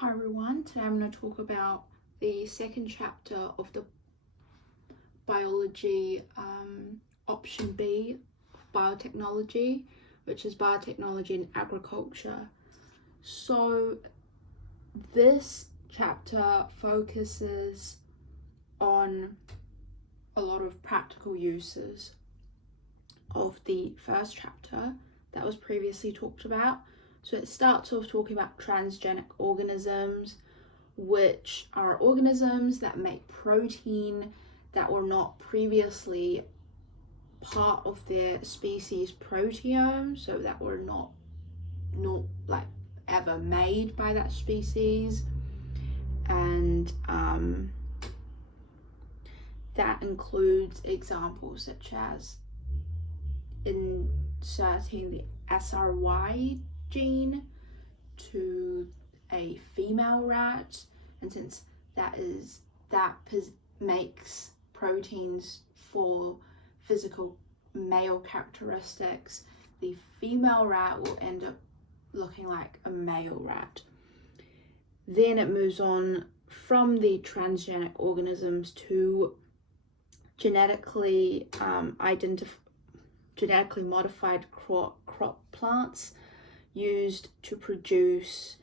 Hi everyone, today I'm going to talk about the second chapter of the biology option B of biotechnology, which is biotechnology in agriculture. So this chapter focuses on a lot of practical uses of the first chapter that was previously talked about. So it starts off talking about transgenic organisms, which are organisms that make protein that were not previously part of their species proteome, so that were not like ever made by that species. And that includes examples such as inserting the SRY gene to a female rat, and since that makes proteins for physical male characteristics, the female rat will end up looking like a male rat. Then it moves on from the transgenic organisms to genetically modified crop plants used to produce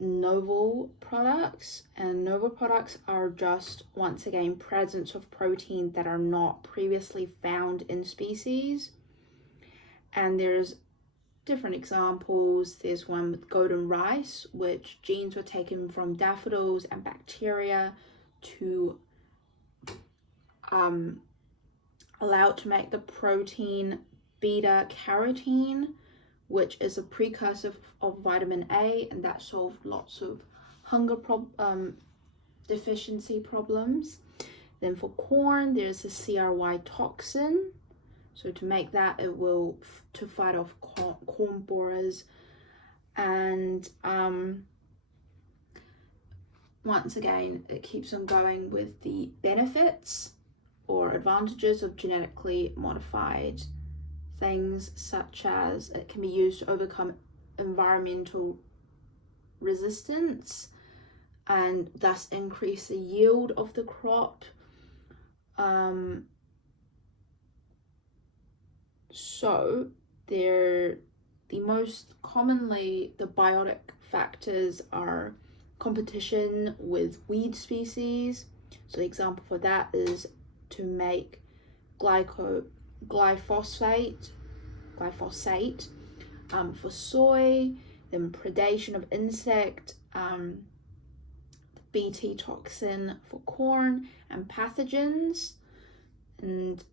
novel products. And novel products are just, once again, presence of protein that are not previously found in species. And there's different examples. There's one with golden rice, which genes were taken from daffodils and bacteria to allow it to make the protein beta carotene, which is a precursor of vitamin A, and that solved lots of hunger deficiency problems. Then for corn, there's a CRY toxin. So to make that, it will to fight off corn borers. And once again, it keeps on going with the benefits or advantages of genetically modified things, such as it can be used to overcome environmental resistance and thus increase the yield of the crop. So the most commonly, the biotic factors are competition with weed species. So the example for that is to make glyphosate for soy, then predation of insect, Bt toxin for corn, and pathogens. And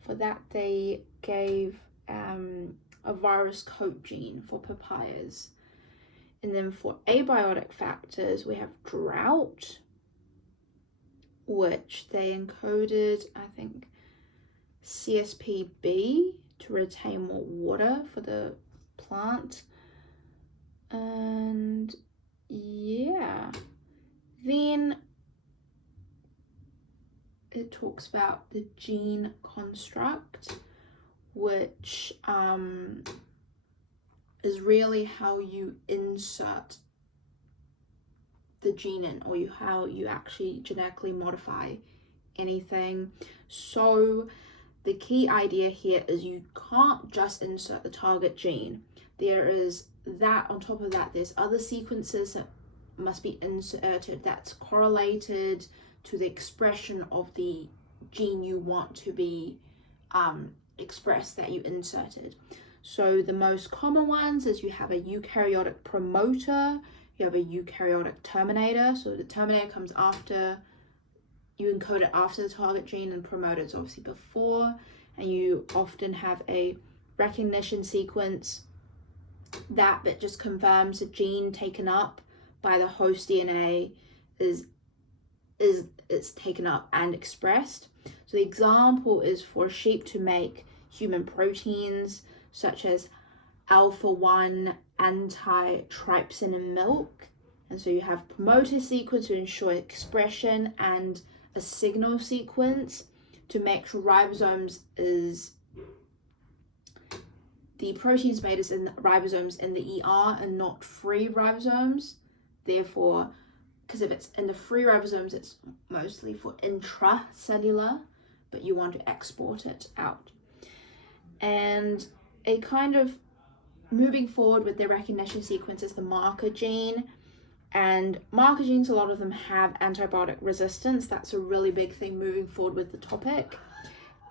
for that they gave a virus coat gene for papayas. And then for abiotic factors, we have drought, which they encoded, I think, CSPB to retain more water for the plant. And yeah, then it talks about the gene construct, which is really how you insert the gene in, or how you actually genetically modify anything. So the key idea here is you can't just insert the target gene. There is that, on top of that, there's other sequences that must be inserted that's correlated to the expression of the gene you want to be expressed that you inserted. So the most common ones is you have a eukaryotic promoter, you have a eukaryotic terminator. So the terminator comes after, you encode it after the target gene, and promoter is obviously before. And you often have a recognition sequence that bit just confirms the gene taken up by the host DNA is it's taken up and expressed. So the example is for sheep to make human proteins such as alpha-1 antitrypsin in milk. And so you have promoter sequence to ensure expression and a signal sequence to make sure ribosomes is the proteins made is in the ribosomes in the ER and not free ribosomes. Therefore, because if it's in the free ribosomes, it's mostly for intracellular, but you want to export it out. And a kind of moving forward with their recognition sequence is the marker gene. And marker genes, a lot of them have antibiotic resistance. That's a really big thing moving forward with the topic.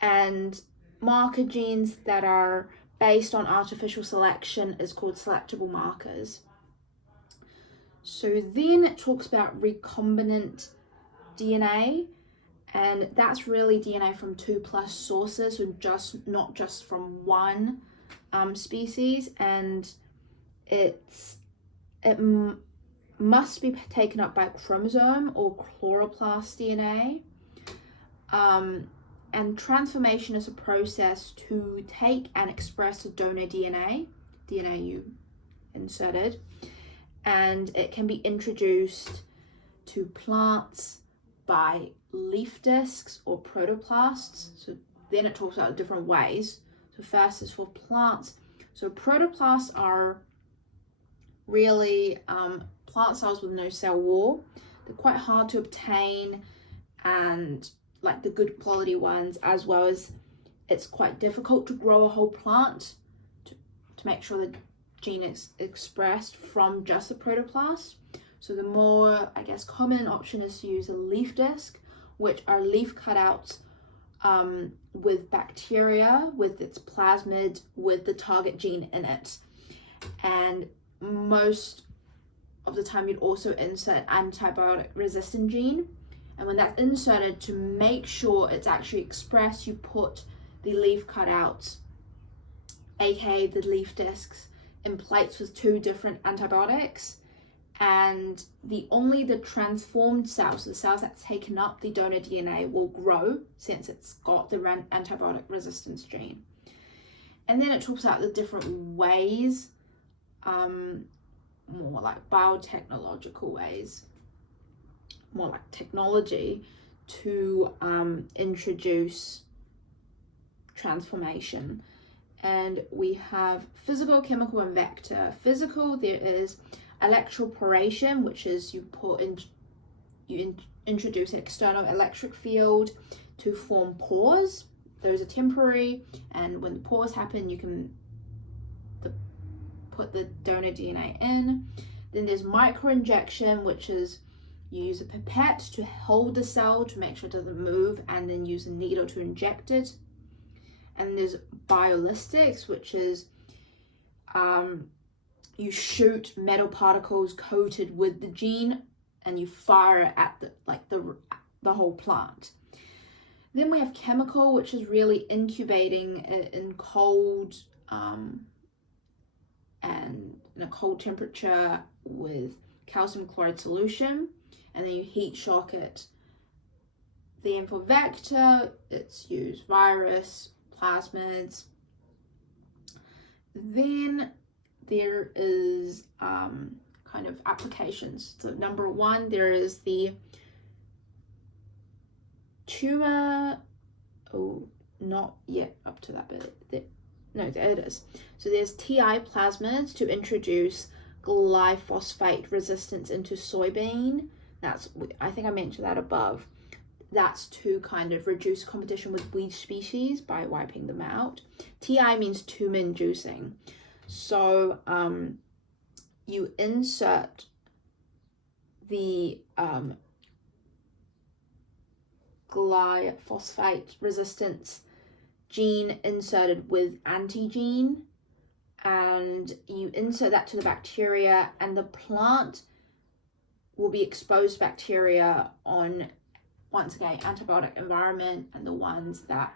And marker genes that are based on artificial selection is called selectable markers. So then it talks about recombinant DNA, and that's really DNA from 2+ sources, so not just from one species, and it must be taken up by chromosome or chloroplast DNA. And transformation is a process to take and express a donor DNA you inserted, and it can be introduced to plants by leaf discs or protoplasts. So then it talks about different ways. So first is for plants. So protoplasts are really plant cells with no cell wall. They're quite hard to obtain, and like the good quality ones, as well as it's quite difficult to grow a whole plant to make sure the gene is expressed from just the protoplast. So the more, I guess, common option is to use a leaf disc, which are leaf cutouts with bacteria, with its plasmid, with the target gene in it. And most of the time you'd also insert antibiotic resistant gene. And when that's inserted, to make sure it's actually expressed, you put the leaf cutouts, aka the leaf discs, in plates with 2 different antibiotics. And the transformed cells, the cells that's taken up the donor DNA, will grow since it's got the antibiotic resistance gene. And then it talks about the different ways, more like biotechnological ways, more like technology, to introduce transformation. And we have physical, chemical, and vector. Physical, there is electroporation, which is you introduce an external electric field to form pores. Those are temporary, and when the pores happen, you can put the donor DNA in. Then there's microinjection, which is you use a pipette to hold the cell to make sure it doesn't move, and then use a needle to inject it. And there's biolistics, which is you shoot metal particles coated with the gene and you fire it at the whole plant. Then we have chemical, which is really incubating in cold and in a cold temperature with calcium chloride solution, and then you heat shock it. Then for vector, it's used virus, plasmids. Then there is kind of applications. So number 1, there is the tumor, not yet up to that bit. No, there it is. So there's TI plasmids to introduce glyphosate resistance into soybean. I think I mentioned that above. That's to kind of reduce competition with weed species by wiping them out. TI means tumor inducing. So you insert the glyphosate resistance gene inserted with antigene, and you insert that to the bacteria, and the plant will be exposed to bacteria on, once again, antibiotic environment, and the ones that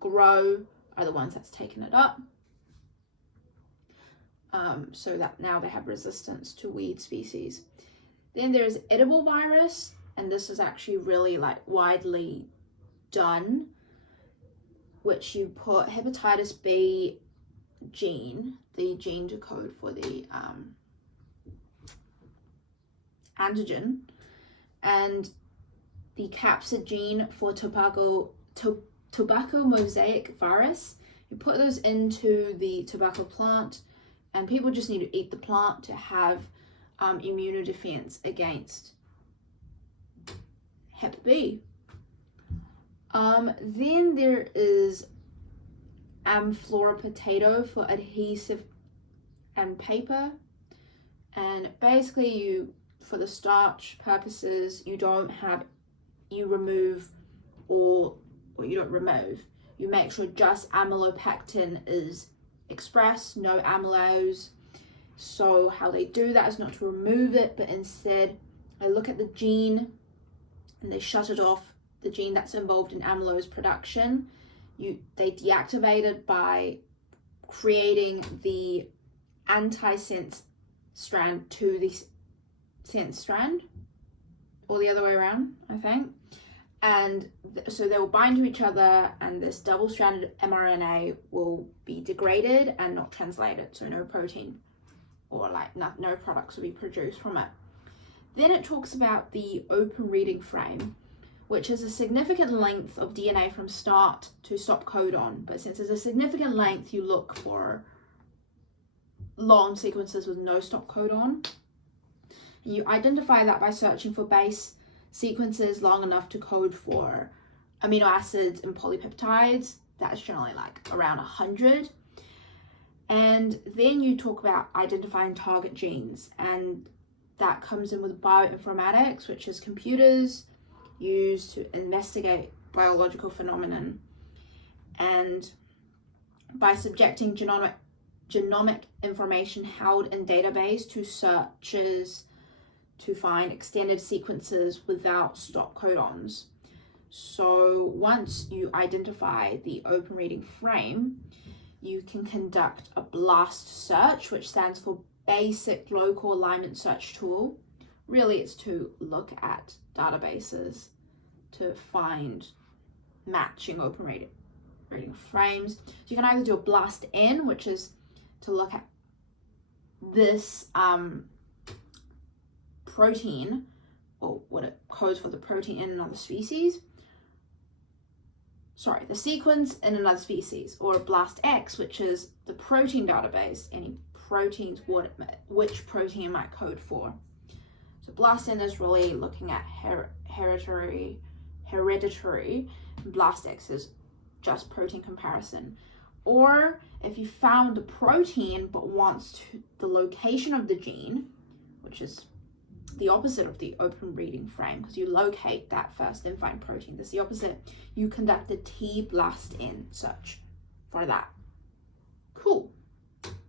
grow are the ones that's taken it up. So that now they have resistance to weed species. Then there's edible virus, and this is actually really widely done, which you put hepatitis B gene, the gene to code for the antigen, and the capsid gene for tobacco mosaic virus. You put those into the tobacco plant, and people just need to eat the plant to have immunodefense against Hep B. Then there is amphora potato for adhesive and paper. And basically for the starch purposes, you remove or you don't remove. You make sure just amylopectin is expressed, no amylose. So how they do that is not to remove it, but instead they look at the gene and they shut it off, the gene that's involved in amylose production. They deactivate it by creating the antisense strand to the sense strand, or the other way around, I think. And so they will bind to each other, and this double-stranded mRNA will be degraded and not translated, so no protein or no products will be produced from it. Then it talks about the open reading frame, which is a significant length of DNA from start to stop codon. But since it's a significant length, you look for long sequences with no stop codon. You identify that by searching for base sequences long enough to code for amino acids and polypeptides. That's generally like around 100. And then you talk about identifying target genes, and that comes in with bioinformatics, which is computers used to investigate biological phenomenon. And by subjecting genomic information held in database to searches to find extended sequences without stop codons. So once you identify the open reading frame, you can conduct a BLAST search, which stands for Basic Local Alignment Search Tool. Really, it's to look at databases to find matching open reading frames. So you can either do a BLAST N, which is to look at this protein, or what it codes for the protein in another species. Sorry, the sequence in another species, or a BLAST X, which is the protein database, any proteins, which protein it might code for. So BLAST N is really looking at hereditary. BLAST X is just protein comparison. Or if you found the protein but wants the location of the gene, which is the opposite of the open reading frame, because you locate that first, then find protein. That's the opposite. You conduct a T-BLAST N search for that. Cool.